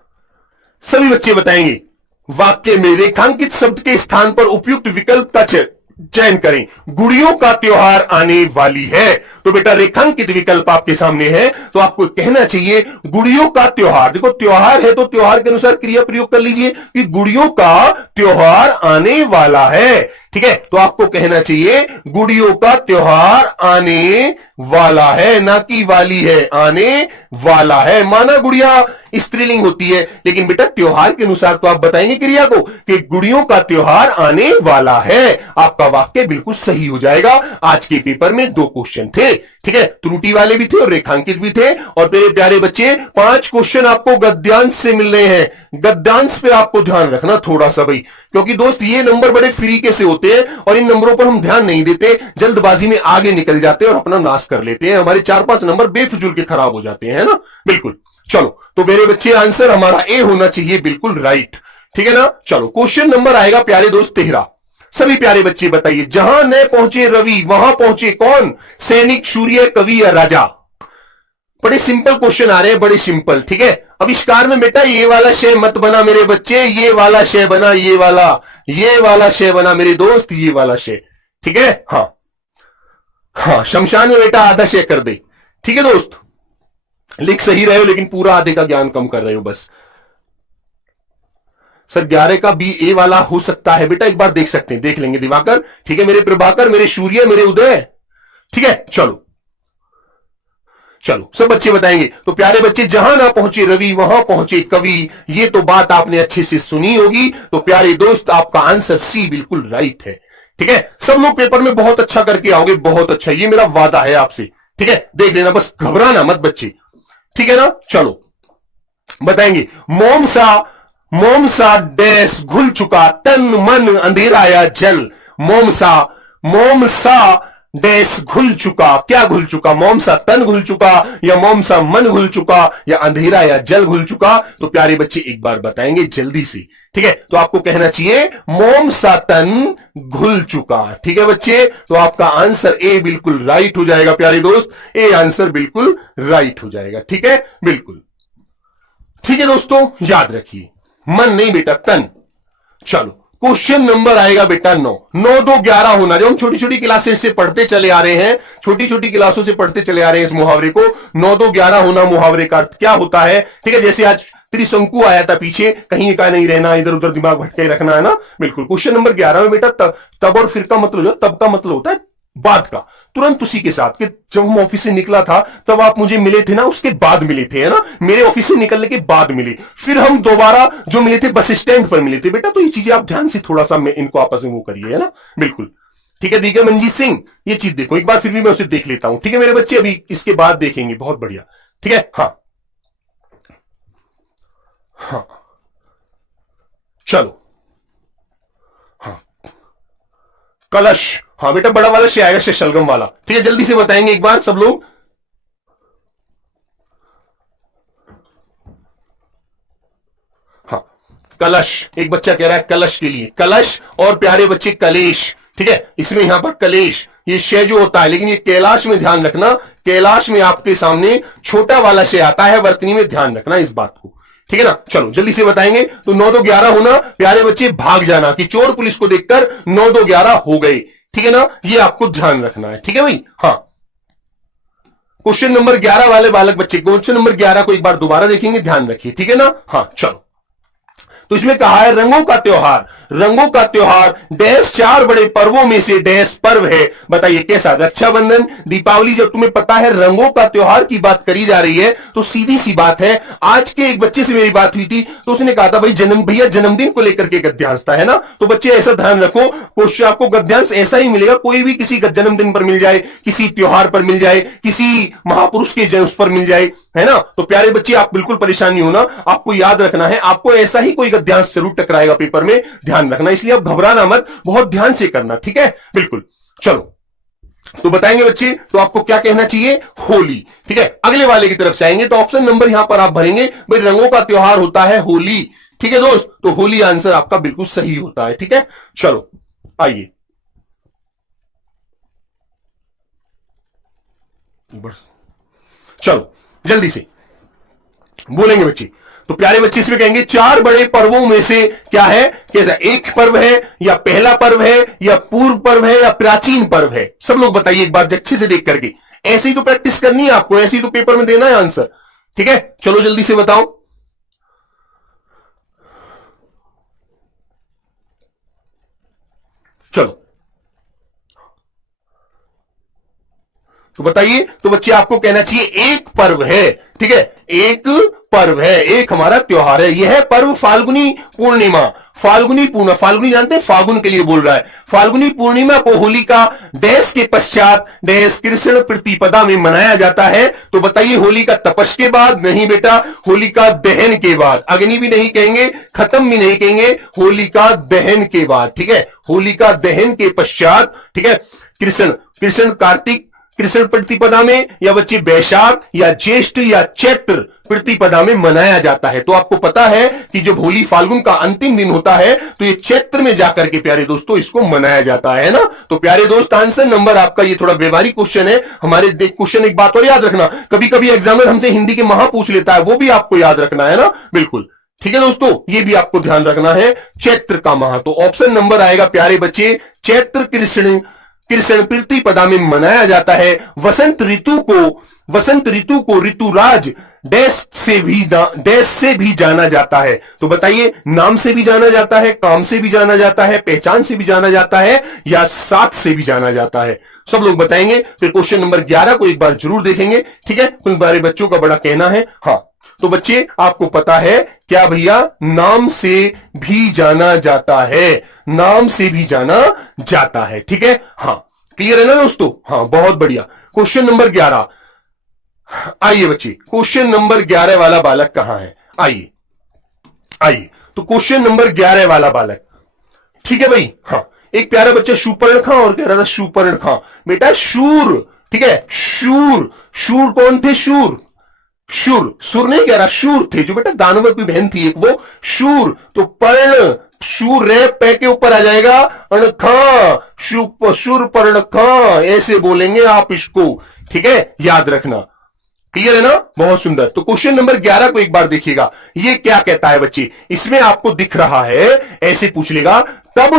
सभी बच्चे बताएंगे। वाक्य में रेखांकित शब्द के स्थान पर उपयुक्त विकल्प का चयन करें। गुड़ियों का त्योहार आने वाली है। तो बेटा रेखांकित विकल्प आपके सामने है, तो आपको कहना चाहिए गुड़ियों का त्योहार। देखो त्योहार है तो त्योहार के अनुसार क्रिया प्रयोग कर लीजिए कि गुड़ियों का त्योहार आने वाला है। ठीक है, तो आपको कहना चाहिए गुड़ियों का त्योहार आने वाला है, ना कि वाली है, आने वाला है। माना गुड़िया स्त्रीलिंग होती है, लेकिन बेटा त्योहार के अनुसार तो आप बताएंगे क्रिया को कि गुड़ियों का त्योहार आने वाला है। आपका वाक्य बिल्कुल सही हो जाएगा। आज के पेपर में 2 क्वेश्चन थे, ठीक है, त्रुटि वाले भी थे और रेखांकित भी थे। और मेरे प्यारे बच्चे 5 क्वेश्चन आपको गद्यांश से मिल रहे हैं। गद्यांश पे आपको ध्यान रखना थोड़ा सा भाई, क्योंकि दोस्त ये नंबर बड़े फ्री के से होते हैं और इन नंबरों पर हम ध्यान नहीं देते, जल्दबाजी में आगे निकल जाते हैं और अपना नाश कर लेते हैं। हमारे 4-5 नंबर बेफिजूल के खराब हो जाते हैं ना, बिल्कुल। चलो तो मेरे बच्चे आंसर हमारा ए होना चाहिए, बिल्कुल राइट। ठीक है ना, चलो क्वेश्चन नंबर आएगा प्यारे दोस्त 13। सभी प्यारे बच्चे बताइए, जहां न पहुंचे रवि वहां पहुंचे कौन? सैनिक, सूर्य, कवि या राजा? बड़े सिंपल क्वेश्चन आ रहे हैं, बड़े सिंपल। ठीक है, आविष्कार में बेटा ये वाला शय मत बना मेरे बच्चे, ये वाला शय बना, ये वाला शय बना मेरे दोस्त, ये वाला शय। ठीक है, हाँ हाँ, शमशान में बेटा आधा शय कर दे। ठीक है दोस्त, लिख सही रहे हो लेकिन पूरा आधे का ज्ञान कम कर रहे हो बस। सर 11 का बी ए वाला हो सकता है बेटा, एक बार देख सकते हैं, देख लेंगे दिवाकर। ठीक है मेरे प्रभाकर, मेरे सूर्य, मेरे उदय। ठीक है, चलो चलो सब बच्चे बताएंगे। तो प्यारे बच्चे, जहां ना पहुंचे रवि वहां पहुंचे कवि, ये तो बात आपने अच्छे से सुनी होगी। तो प्यारे दोस्त आपका आंसर सी बिल्कुल राइट है। ठीक है, सब लोग पेपर में बहुत अच्छा करके आओगे, बहुत अच्छा, ये मेरा वादा है आपसे। ठीक है, देख लेना, बस घबराना मत बच्चे। ठीक है ना, चलो बताएंगे। मोम सा डैश घुल चुका तन मन अंधेरा या जल। मोम सा डैश घुल चुका। क्या घुल चुका? मोम सा तन घुल चुका, या मोम सा मन घुल चुका, या अंधेरा या जल घुल चुका? तो प्यारे बच्चे एक बार बताएंगे जल्दी से, ठीक है? तो आपको कहना चाहिए मोम सा तन घुल चुका। ठीक है बच्चे, तो आपका आंसर ए बिल्कुल राइट हो जाएगा प्यारे दोस्त, ए आंसर बिल्कुल राइट हो जाएगा। ठीक है, बिल्कुल ठीक है दोस्तों, याद रखिए मन नहीं बेटा तन। चलो क्वेश्चन नंबर आएगा बेटा 9। 9 2 11 होना, जो हम छोटी छोटी क्लासेस से पढ़ते चले आ रहे हैं, छोटी छोटी क्लासों से पढ़ते चले आ रहे हैं इस मुहावरे को। 9 2 11 होना मुहावरे का अर्थ क्या होता है? ठीक है, जैसे आज त्रिशंकु आया था पीछे, कहीं का नहीं रहना, इधर उधर दिमाग भटके रखना है ना। बिल्कुल तब नंबर 11 में बेटा तब और फिर का मतलब जो तब का मतलब होता है बाद का, तुरंत उसी के साथ कि जब हम ऑफिस से निकला था तब आप मुझे मिले थे ना, उसके बाद मिले थे, है ना, मेरे ऑफिस से निकलने के बाद मिले, फिर हम दोबारा जो मिले थे बस स्टैंड पर मिले थे बेटा। तो ये चीजें आप ध्यान से थोड़ा सा इनको आपस में वो करिए, है ना। बिल्कुल ठीक है, देखिए मंजीत सिंह ये चीज देखो एक बार, फिर भी मैं उसे देख लेता हूं। ठीक है मेरे बच्चे, अभी इसके बाद देखेंगे, बहुत बढ़िया। ठीक है, हाँ हाँ चलो, हाँ कलश, हाँ बेटा बड़ा वाला से आएगा, शलगम वाला। ठीक है, जल्दी से बताएंगे एक बार सब लोग। हाँ कलश, एक बच्चा कह रहा है कलश के लिए, कलश, और प्यारे बच्चे कलेश। ठीक है, इसमें यहां पर कलेश ये शय जो होता है, लेकिन ये कैलाश में ध्यान रखना, कैलाश में आपके सामने छोटा वाला शय आता है, वर्तनी में ध्यान रखना इस बात को। ठीक है ना, चलो जल्दी से बताएंगे। तो 9 2 11 होना, प्यारे बच्चे भाग जाना, कि चोर पुलिस को देखकर 9 2 11 हो गए। ठीक है ना, ये आपको ध्यान रखना है। ठीक है भाई, हाँ क्वेश्चन नंबर 11 वाले बालक बच्चे, क्वेश्चन नंबर 11 को एक बार दोबारा देखेंगे, ध्यान रखिए। ठीक है ना, हाँ चलो। तो इसमें कहा है रंगों का त्योहार, रंगों का त्योहार डैश 4 बड़े पर्वों में से डैश पर्व है। बताइए कैसा? रक्षाबंधन, दीपावली। जब तुम्हें पता है रंगों का त्योहार की बात करी जा रही है, तो सीधी सी बात है, आज के एक बच्चे से मेरी बात हुई थी, तो उसने कहा था भाई भैया जन्मदिन को लेकर के गद्यांश था, है ना। तो बच्चे ऐसा ध्यान रखो, क्वेश्चन आपको गद्यांश ऐसा ही मिलेगा, कोई भी किसी जन्मदिन पर मिल जाए, किसी त्योहार पर मिल जाए, किसी महापुरुष के जन्म पर मिल जाए, है ना। तो प्यारे बच्चे आप बिल्कुल परेशान नहीं होना, आपको याद रखना है, आपको ऐसा ही कोई गद्यांश जरूर टकराएगा पेपर में, ध्यान रखना, इसलिए आप घबराना मत, बहुत ध्यान से करना। ठीक है, बिल्कुल। चलो तो बताएंगे बच्चे, तो आपको क्या कहना चाहिए? होली। ठीक है, अगले वाले की तरफ जाएंगे, तो ऑप्शन नंबर यहां पर आप भरेंगे, भाई रंगों का त्योहार होता है होली। ठीक है दोस्त, तो होली आंसर आपका बिल्कुल सही होता है। ठीक है, चलो आइए, चलो जल्दी से बोलेंगे बच्चे। तो प्यारे बच्चे इसमें कहेंगे 4 बड़े पर्वों में से क्या है, कैसा? एक पर्व है, या पहला पर्व है, या पूर्व पर्व है, या प्राचीन पर्व है? सब लोग बताइए एक बार अच्छे से देख करके, ऐसे ही तो प्रैक्टिस करनी है आपको, ऐसे ही तो पेपर में देना है आंसर। ठीक है, चलो जल्दी से बताओ। चलो तो बताइए, तो बच्चे आपको कहना चाहिए एक पर्व है। ठीक है, एक पर्व है, एक हमारा त्योहार है, यह है पर्व फाल्गुनी पूर्णिमा। फाल्गुनी पूर्णिमा, फाल्गुनी जानते हैं, फागुन के लिए बोल रहा है। फाल्गुनी पूर्णिमा को होली का डैश के पश्चात डैश कृष्ण प्रतिपदा में मनाया जाता है। तो बताइए होली का तपस के बाद? नहीं बेटा, होली का दहन के बाद। अग्नि भी नहीं कहेंगे, खत्म भी नहीं कहेंगे, होली का दहन के बाद। ठीक है, होली का दहन के पश्चात। ठीक है, कृष्ण, कृष्ण कार्तिक कृष्ण प्रतिपदा में, या बच्चे बैशाख या ज्येष्ठ या चैत्र प्रतिपदा में मनाया जाता है। तो आपको पता है कि जब होली फाल्गुन का अंतिम दिन होता है, तो ये चैत्र में जाकर के प्यारे दोस्तों इसको मनाया जाता है ना। तो प्यारे दोस्त आंसर नंबर आपका, ये थोड़ा व्यवहारिक क्वेश्चन है हमारे। क्वेश्चन एक बात और याद रखना, कभी कभी एग्जामिनर हमसे हिंदी के महा पूछ लेता है, वो भी आपको याद रखना है ना। बिल्कुल ठीक है दोस्तों, ये भी आपको ध्यान रखना है, चैत्र का माह। तो ऑप्शन नंबर आएगा प्यारे बच्चे, चैत्र कृष्ण प्रतिपदा में मनाया जाता है। वसंत ऋतु को ऋतुराज डैश से भी जाना जाता है। तो बताइए, नाम से भी जाना जाता है, काम से भी जाना जाता है, पहचान से भी जाना जाता है, या साथ से भी जाना जाता है? सब लोग बताएंगे। फिर क्वेश्चन नंबर 11 को एक बार जरूर देखेंगे। ठीक है, उन बारे बच्चों का बड़ा कहना है। हाँ तो बच्चे आपको पता है क्या भैया, नाम से भी जाना जाता है, नाम से भी जाना जाता है। ठीक है, हाँ क्लियर है ना दोस्तों? हाँ बहुत बढ़िया। क्वेश्चन नंबर 11 आइए बच्चे, क्वेश्चन नंबर 11 वाला बालक कहां है? आइए आइए, तो क्वेश्चन नंबर 11 वाला बालक, ठीक है भाई, हाँ एक प्यारा बच्चा शूपर्ण खां और कह रहा था शूपर्ण खां। बेटा शूर, ठीक है, शूर, शूर कौन थे? शूर, शूर, सुर नहीं कह रहा, शूर थे जो बेटा दानव की बहन थी एक, वो शूर। तो पर्ण, शूर रे पे के ऊपर आ जाएगा अण खां, शूर पर्ण खां, ऐसे बोलेंगे आप इसको, ठीक है, याद रखना। क्लियर है ना? बहुत सुंदर। तो क्वेश्चन नंबर 11 को एक बार देखिएगा, ये क्या कहता है बच्चे। इसमें आपको दिख रहा है, ऐसे पूछ लेगा, तब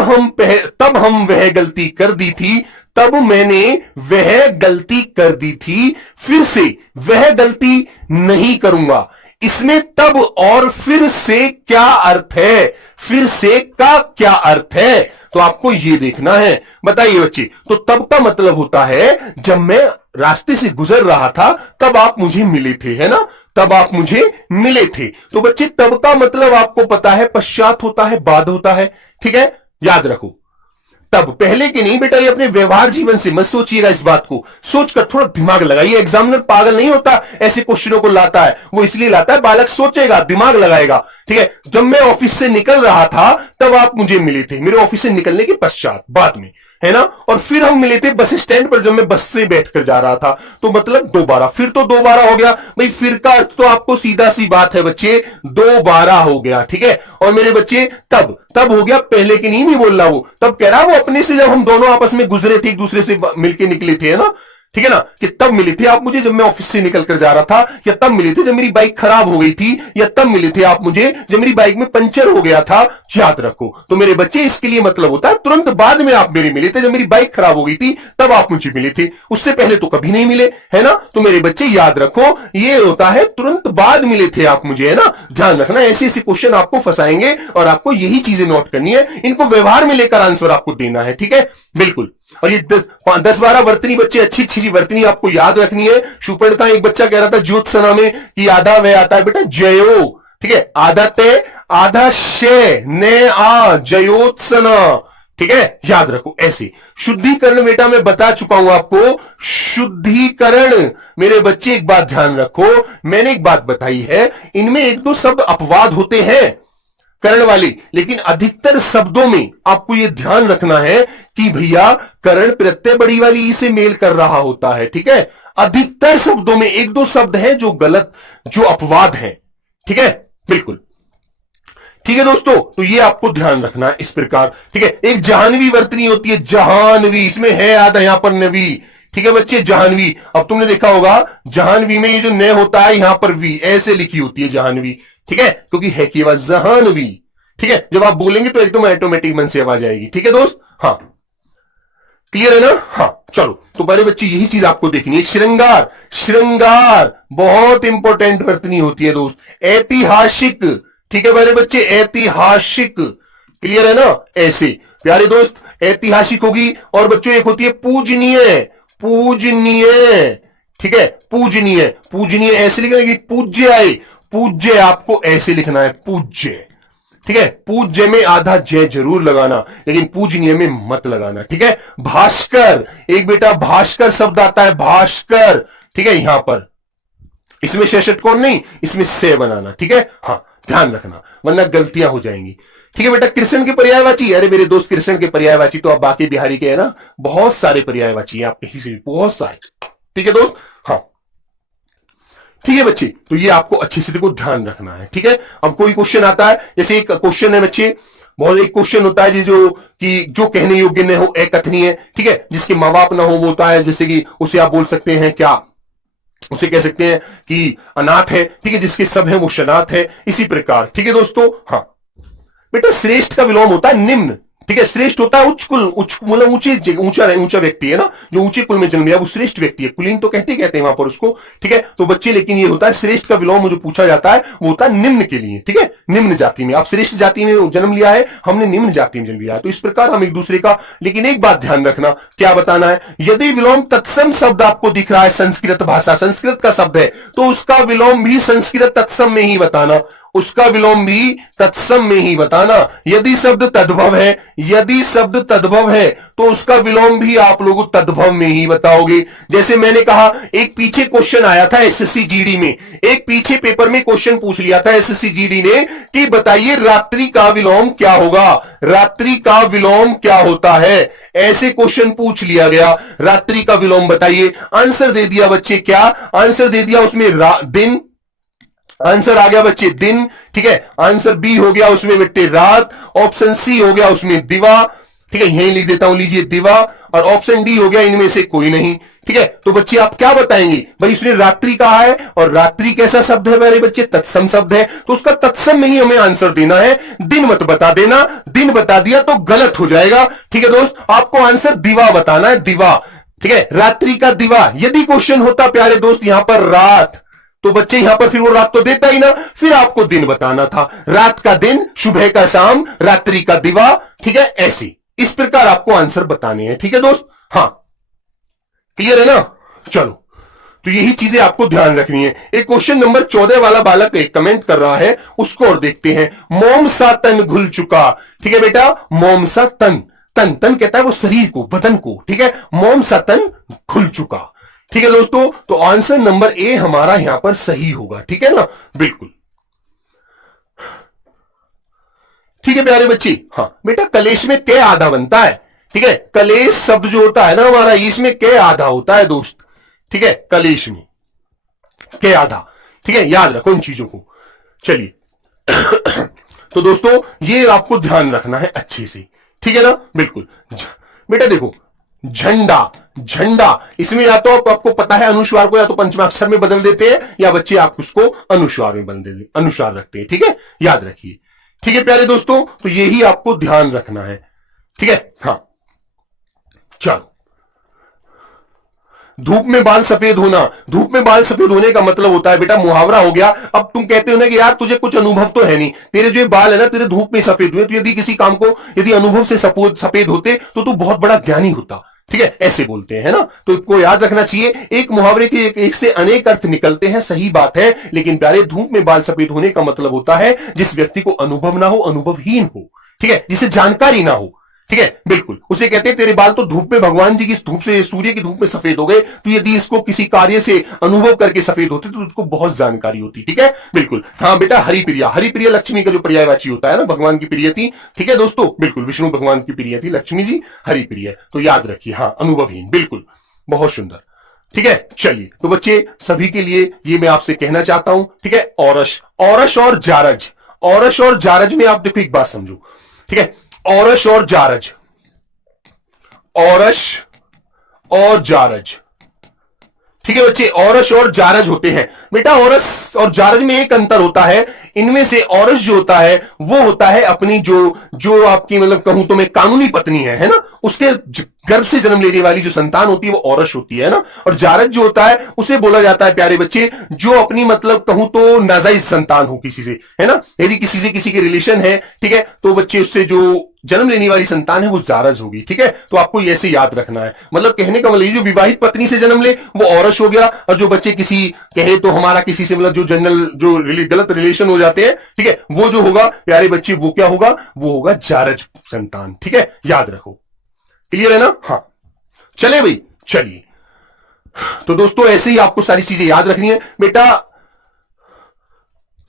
हम वह गलती कर दी थी, तब मैंने वह गलती कर दी थी, फिर से वह गलती नहीं करूंगा। इसमें तब और फिर से क्या अर्थ है? फिर से का क्या अर्थ है? तो आपको ये देखना है। बताइए बच्चे। तो तब का मतलब होता है जब मैं रास्ते से गुजर रहा था तब आप मुझे मिले थे, है ना? तब आप मुझे मिले थे। तो बच्चे तब का मतलब आपको पता है, पश्चात होता है, बाद होता है, ठीक है, याद रखो। तब, पहले के नहीं बेटा, ये अपने व्यवहार जीवन से मत सोचिएगा, इस बात को सोचकर थोड़ा दिमाग लगाइए। एग्जामिनर पागल नहीं होता, ऐसे क्वेश्चनों को लाता है, वो इसलिए लाता है बालक सोचेगा, दिमाग लगाएगा, ठीक है। जब मैं ऑफिस से निकल रहा था तब आप मुझे मिले थे, मेरे ऑफिस से निकलने के पश्चात, बाद में, है ना। और फिर हम मिले थे बस स्टैंड पर जब मैं बस से बैठकर जा रहा था, तो मतलब दोबारा, फिर तो दोबारा हो गया भाई। फिर का अर्थ तो आपको सीधा सी बात है बच्चे, दोबारा हो गया, ठीक है। और मेरे बच्चे तब, तब हो गया, पहले की नहीं बोल रहा वो, तब कह रहा वो अपने से, जब हम दोनों आपस में गुजरे थे, एक दूसरे से मिलके निकले थे, है ना, ठीक है ना, कि तब मिले थे आप मुझे जब मैं ऑफिस से निकल कर जा रहा था, या तब मिले थे जब मेरी बाइक खराब हो गई थी, या तब मिले थे आप मुझे जब मेरी बाइक में पंचर हो गया था, याद रखो। तो मेरे बच्चे इसके लिए मतलब होता है तुरंत बाद में आप मेरे मिले थे, जब मेरी बाइक खराब हो गई थी तब आप मुझे मिले थे, उससे पहले तो कभी नहीं मिले, है ना। तो मेरे बच्चे याद रखो, ये होता है तुरंत बाद मिले थे आप मुझे, है ना। ध्यान रखना, ऐसे ऐसे क्वेश्चन आपको फंसाएंगे और आपको यही चीजें नोट करनी है, इनको व्यवहार में लेकर आंसर आपको देना है, ठीक है, बिल्कुल। और ये 10-12 वर्तनी बच्चे, अच्छी अच्छी वर्तनी आपको याद रखनी है। शूपर्ण एक बच्चा कह रहा था ज्योत्सना में कि आधा वह आता है बेटा जयो, ठीक है, आधा ते आधा शे ने आ, जयोत्सना, ठीक है, याद रखो ऐसे। शुद्धिकरण बेटा मैं बता चुका हूं आपको, शुद्धिकरण। मेरे बच्चे एक बात ध्यान रखो, मैंने एक बात बताई है, इनमें एक दो शब्द अपवाद होते हैं करण वाली, लेकिन अधिकतर शब्दों में आपको यह ध्यान रखना है कि भैया करण प्रत्यय बड़ी वाली ई से मेल कर रहा होता है, ठीक है। अधिकतर शब्दों में एक दो शब्द हैं जो गलत, जो अपवाद हैं, ठीक है, बिल्कुल, ठीक है दोस्तों। तो ये आपको ध्यान रखना है इस प्रकार, ठीक है। एक जहानवी वर्तनी होती है, जहानवी, इसमें है आधा यहां पर नवी, ठीक है बच्चे, जहानवी। अब तुमने देखा होगा जहानवी में ये जो न होता है यहां पर वी ऐसे लिखी होती है जहानवी, ठीक है, क्योंकि है की आवाज जहानवी, ठीक है। जब आप बोलेंगे तो एकदम ऑटोमेटिक मन से आवाज आएगी, ठीक है दोस्त, हाँ, क्लियर है ना। हाँ चलो, तो पहले बच्चे यही चीज आपको देखनी है। श्रृंगार, श्रृंगार बहुत इंपॉर्टेंट वर्तनी होती है दोस्त। ऐतिहासिक, ठीक है मेरे बच्चे, ऐतिहासिक, क्लियर है ना, ऐसे प्यारे दोस्त, ऐतिहासिक होगी। और बच्चों एक होती है पूजनीय, पूजनीय, ठीक है, पूजनीय, पूजनीय ऐसे लिखना कि पूज्य आए, पूज्य आपको ऐसे लिखना है, पूज्य, ठीक है। पूज्य में आधा जय जरूर लगाना, लेकिन पूजनीय में मत लगाना, ठीक है। भास्कर, एक बेटा भास्कर शब्द आता है, भास्कर, ठीक है, यहां पर इसमें शेषट कौन नहीं, इसमें से बनाना, ठीक है, हाँ ध्यान रखना वरना गलतियां हो जाएंगी, ठीक है बेटा। कृष्ण के पर्यायवाची, अरे मेरे दोस्त कृष्ण के पर्यायवाची तो आप बाकी बिहारी के है ना, बहुत सारे पर्यायवाची हैं आपके ही से बहुत सारे, ठीक है दोस्त, हाँ ठीक है बच्चे। तो ये आपको अच्छे से देखो ध्यान रखना है, ठीक है। अब कोई क्वेश्चन आता है, जैसे एक क्वेश्चन है बच्चे, बहुत एक क्वेश्चन होता है जो कि जो कहने योग्य न हो, अकथनीय, ठीक है, जिसके माँ बाप ना हो, वो होता है जैसे कि उसे आप बोल सकते हैं क्या, उसे कह सकते हैं कि अनाथ है, ठीक है, जिसके सब है वो शनाथ है, इसी प्रकार, ठीक है दोस्तों। हाँ बेटा, श्रेष्ठ का विलोम होता है निम्न, ठीक है। श्रेष्ठ होता है उच्च कुल, उच्च मतलब ऊंचा व्यक्ति है ना, जो ऊंचे कुल में जन्म लिया वो श्रेष्ठ व्यक्ति है, कुलीन तो कहते हैं वहां पर उसको, ठीक है। तो बच्चे, लेकिन ये होता है श्रेष्ठ का विलोम जो पूछा जाता है वो होता है निम्न के लिए, ठीक है, निम्न जाति में। आप श्रेष्ठ जाति में जन्म लिया है, हमने निम्न जाति में जन्म लिया है, तो इस प्रकार हम एक दूसरे का, लेकिन एक बात ध्यान रखना, क्या बताना है, यदि विलोम तत्सम शब्द आपको दिख रहा है, संस्कृत भाषा, संस्कृत का शब्द है, तो उसका विलोम भी संस्कृत तत्सम में ही बताना, उसका विलोम भी तत्सम में ही बताना। यदि शब्द तद्भव है, यदि शब्द तद्भव है तो उसका विलोम भी आप लोग तद्भव में ही बताओगे। जैसे मैंने कहा, एक पीछे क्वेश्चन आया था एसएससी जीडी में, एक पीछे पेपर में क्वेश्चन पूछ लिया था एसएससी जीडी ने कि बताइए रात्रि का विलोम क्या होगा, रात्रि का विलोम क्या होता है, ऐसे क्वेश्चन पूछ लिया गया। रात्रि का विलोम बताइए। आंसर दे दिया बच्चे, क्या आंसर दे दिया उसमें? दिन। आंसर आ गया बच्चे दिन, ठीक है। आंसर बी हो गया उसमें बेटे रात। ऑप्शन सी हो गया उसमें दिवा, ठीक है, यहीं लिख देता हूं, लीजिए दिवा। और ऑप्शन डी हो गया इनमें से कोई नहीं, ठीक है। तो बच्चे आप क्या बताएंगे? भाई उसने रात्रि कहा है, और रात्रि कैसा शब्द है मेरे बच्चे? तत्सम शब्द है, तो उसका तत्सम में ही हमें आंसर देना है, दिन मत बता देना। दिन बता दिया तो गलत हो जाएगा, ठीक है दोस्त। आपको आंसर दिवा बताना है, दिवा, ठीक है, रात्रि का दिवा। यदि क्वेश्चन होता प्यारे दोस्त यहां पर रात, तो बच्चे यहां पर फिर वो रात तो देता ही ना, फिर आपको दिन बताना था। रात का दिन, सुबह का शाम, रात्रि का दिवा, ठीक है। ऐसी इस प्रकार आपको आंसर बताने हैं, ठीक है दोस्त। हाँ, क्लियर है ना? चलो, तो यही चीजें आपको ध्यान रखनी है। एक क्वेश्चन नंबर 14 वाला बालक एक कमेंट कर रहा है, उसको और देखते हैं। मोम सा तन घुल चुका, ठीक है बेटा, मोम सा तन, तन तन कहता है वो शरीर को, बदन को, ठीक है। मोम सा तन घुल चुका, ठीक है दोस्तों। तो आंसर नंबर ए हमारा यहां पर सही होगा, ठीक है ना, बिल्कुल, ठीक है प्यारे बच्चे। हाँ बेटा, कलेश में कै आधा बनता है, ठीक है। कलेश शब्द जो होता है ना हमारा, इसमें कै आधा होता है दोस्त, ठीक है, कलेश में कै आधा, ठीक है, याद रखो इन चीजों को। चलिए तो दोस्तों ये आपको ध्यान रखना है अच्छे से, ठीक है ना, बिल्कुल। बेटा देखो, झंडा, झंडा, इसमें या तो आपको पता है अनुस्वार को या तो पंचमाक्षर में बदल देते हैं, या बच्चे आप उसको अनुस्वार में बदल देते, अनुस्वार रखते हैं, ठीक है, याद रखिए, ठीक है प्यारे दोस्तों। तो यही आपको ध्यान रखना है, ठीक है। हाँ चलो, धूप में बाल सफेद होना, धूप में बाल सफेद होने का मतलब होता है बेटा मुहावरा हो गया। अब तुम कहते हो ना कि यार तुझे कुछ अनुभव तो है नहीं, तेरे जो बाल है ना तेरे धूप में सफेद हुए, तो यदि किसी काम को यदि अनुभव से सफेद होते तो तू बहुत बड़ा ज्ञानी होता, ठीक है, ऐसे बोलते हैं, है ना। तो इसको याद रखना चाहिए, एक मुहावरे के एक से अनेक अर्थ निकलते हैं, सही बात है, लेकिन प्यारे धूप में बाल सफेद होने का मतलब होता है जिस व्यक्ति को अनुभव ना हो, अनुभवहीन हो, ठीक है, जिसे जानकारी ना हो, ठीक है, बिल्कुल, उसे कहते हैं तेरे बाल तो धूप में भगवान जी की धूप से, सूर्य की धूप में सफेद हो गए, तो यदि इसको किसी कार्य से अनुभव करके सफेद होते तो उसको बहुत जानकारी होती, ठीक है, बिल्कुल। हाँ बेटा, हरिप्रिया, हरिप्रिया लक्ष्मी का जो पर्यायवाची होता है ना, भगवान की प्रिय थी, ठीक है दोस्तों, बिल्कुल, विष्णु भगवान की प्रिय थी लक्ष्मी जी, हरिप्रिय, तो याद रखिए। हाँ, अनुभवहीन, बिल्कुल, बहुत सुंदर, ठीक है। चलिए, तो बच्चे सभी के लिए ये मैं आपसे कहना चाहता हूं, ठीक है, औरस, औरस और जारज, औरस और जारज में आप देखो एक बात समझो, ठीक है, औरस और जारज, औरस और जारज, ठीक है बच्चे, औरस और जारज होते हैं बेटा। औरस और जारज में एक अंतर होता है, इनमें से औरस जो होता है वो होता है अपनी जो जो आपकी मतलब कहूं तो मैं कानूनी पत्नी है ना, उसके गर्भ से जन्म लेने वाली जो संतान होती है वो औरस होती है ना। और जारज जो होता है उसे बोला जाता है प्यारे बच्चे जो अपनी मतलब कहूं तो नाजायज संतान हो किसी से, है ना, यदि किसी से किसी के रिलेशन है, ठीक है, तो बच्चे उससे जो जन्म लेने वाली संतान है वो जारज होगी, ठीक है। तो आपको ऐसे याद रखना है, मतलब कहने का मतलब जो विवाहित पत्नी से जन्म ले वो औरस हो गया, और जो बच्चे किसी कहे तो हमारा किसी से मतलब जो जनरल जो गलत रिलेशन हो जाते हैं, ठीक है, वो जो होगा प्यारे बच्चे वो क्या होगा, वो होगा जारज संतान, ठीक है, याद रखो, क्लियर है ना। हाँ चले भाई, चलिए, तो दोस्तों ऐसे ही आपको सारी चीजें याद रखनी है बेटा,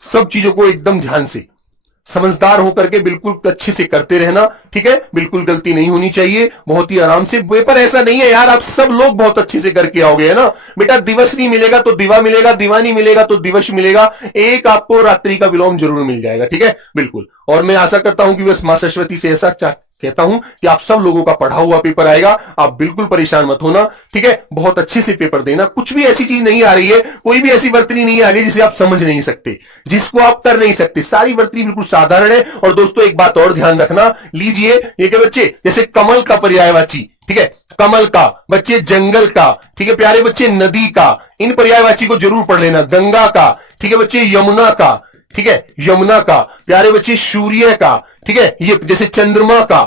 सब चीजों को एकदम ध्यान से समझदार होकर के बिल्कुल अच्छे से करते रहना, ठीक है, बिल्कुल गलती नहीं होनी चाहिए, बहुत ही आराम से। पेपर ऐसा नहीं है यार आप सब लोग बहुत अच्छे से करके आओगे, है ना बेटा। दिवस नहीं मिलेगा तो दिवा मिलेगा, दिवा नहीं मिलेगा तो दिवस मिलेगा, एक आपको रात्रि का विलोम जरूर मिल जाएगा, ठीक है, बिल्कुल। और मैं आशा करता हूं कि बस मां सरस्वती से ऐसा कहता हूं कि आप सब लोगों का पढ़ा हुआ पेपर आएगा, आप बिल्कुल परेशान मत होना, ठीक है, बहुत अच्छे से पेपर देना। कुछ भी ऐसी चीज नहीं आ रही है, कोई भी ऐसी वर्तनी नहीं आ रही है जिसे आप समझ नहीं सकते, जिसको आप कर नहीं सकते, सारी वर्तनी बिल्कुल साधारण है। और दोस्तों एक बात और ध्यान रखना, लीजिए ये क्या बच्चे, जैसे कमल का पर्यायवाची, ठीक है, कमल का, बच्चे जंगल का, ठीक है प्यारे बच्चे, नदी का, इन पर्यायवाची को जरूर पढ़ लेना। गंगा का, ठीक है बच्चे, यमुना का, ठीक है, यमुना का, प्यारे बच्चे सूर्य का, ठीक है, ये जैसे चंद्रमा का,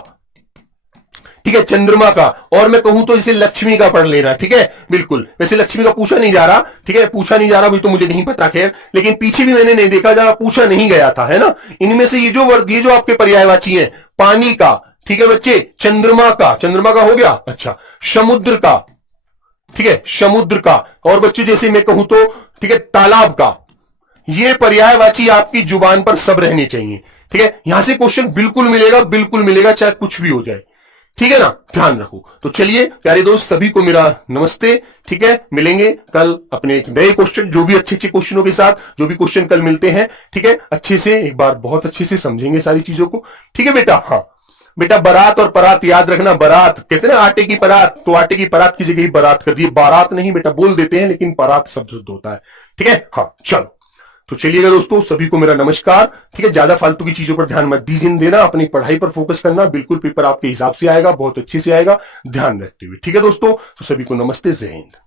ठीक है, चंद्रमा का, और मैं कहूं तो इसे लक्ष्मी का पढ़ लेना, ठीक है, बिल्कुल। वैसे लक्ष्मी का पूछा नहीं जा रहा, ठीक है, पूछा नहीं जा रहा, तो मुझे नहीं पता, खैर, लेकिन पीछे भी मैंने नहीं देखा जहां पूछा नहीं गया था, है ना। इनमें से ये जो वर्ड, ये जो आपके पर्यायवाची हैं, पानी का, ठीक है बच्चे, चंद्रमा का, चंद्रमा का हो गया, अच्छा, समुद्र का, ठीक है, समुद्र का, और बच्चों जैसे मैं कहूं तो, ठीक है, तालाब का, ये पर्यायवाची आपकी जुबान पर सब रहने चाहिए, ठीक है। यहां से क्वेश्चन बिल्कुल मिलेगा, बिल्कुल मिलेगा, चाहे कुछ भी हो जाए, ठीक है ना, ध्यान रखो। तो चलिए प्यारे दोस्त, सभी को मेरा नमस्ते, ठीक है, मिलेंगे कल अपने एक नए क्वेश्चन, जो भी अच्छे अच्छे क्वेश्चनों के साथ, जो भी क्वेश्चन कल मिलते हैं, ठीक है, अच्छे से एक बार बहुत अच्छे से समझेंगे सारी चीजों को, ठीक है बेटा। हाँ बेटा, बारात और परात याद रखना, बारात कहते हैं ना आटे की परात, तो आटे की परात की जगह ही बारात कर दी, बारात नहीं बेटा बोल देते हैं, लेकिन परात शब्द शुद्ध होता है, ठीक है। हाँ चलो, तो चलिएगा दोस्तों, सभी को मेरा नमस्कार, ठीक है। ज्यादा फालतू की चीजों पर ध्यान मत दीजिए देना, अपनी पढ़ाई पर फोकस करना, बिल्कुल पेपर आपके हिसाब से आएगा, बहुत अच्छे से आएगा, ध्यान रखते हुए, ठीक है दोस्तों। तो सभी को नमस्ते, जय हिंद।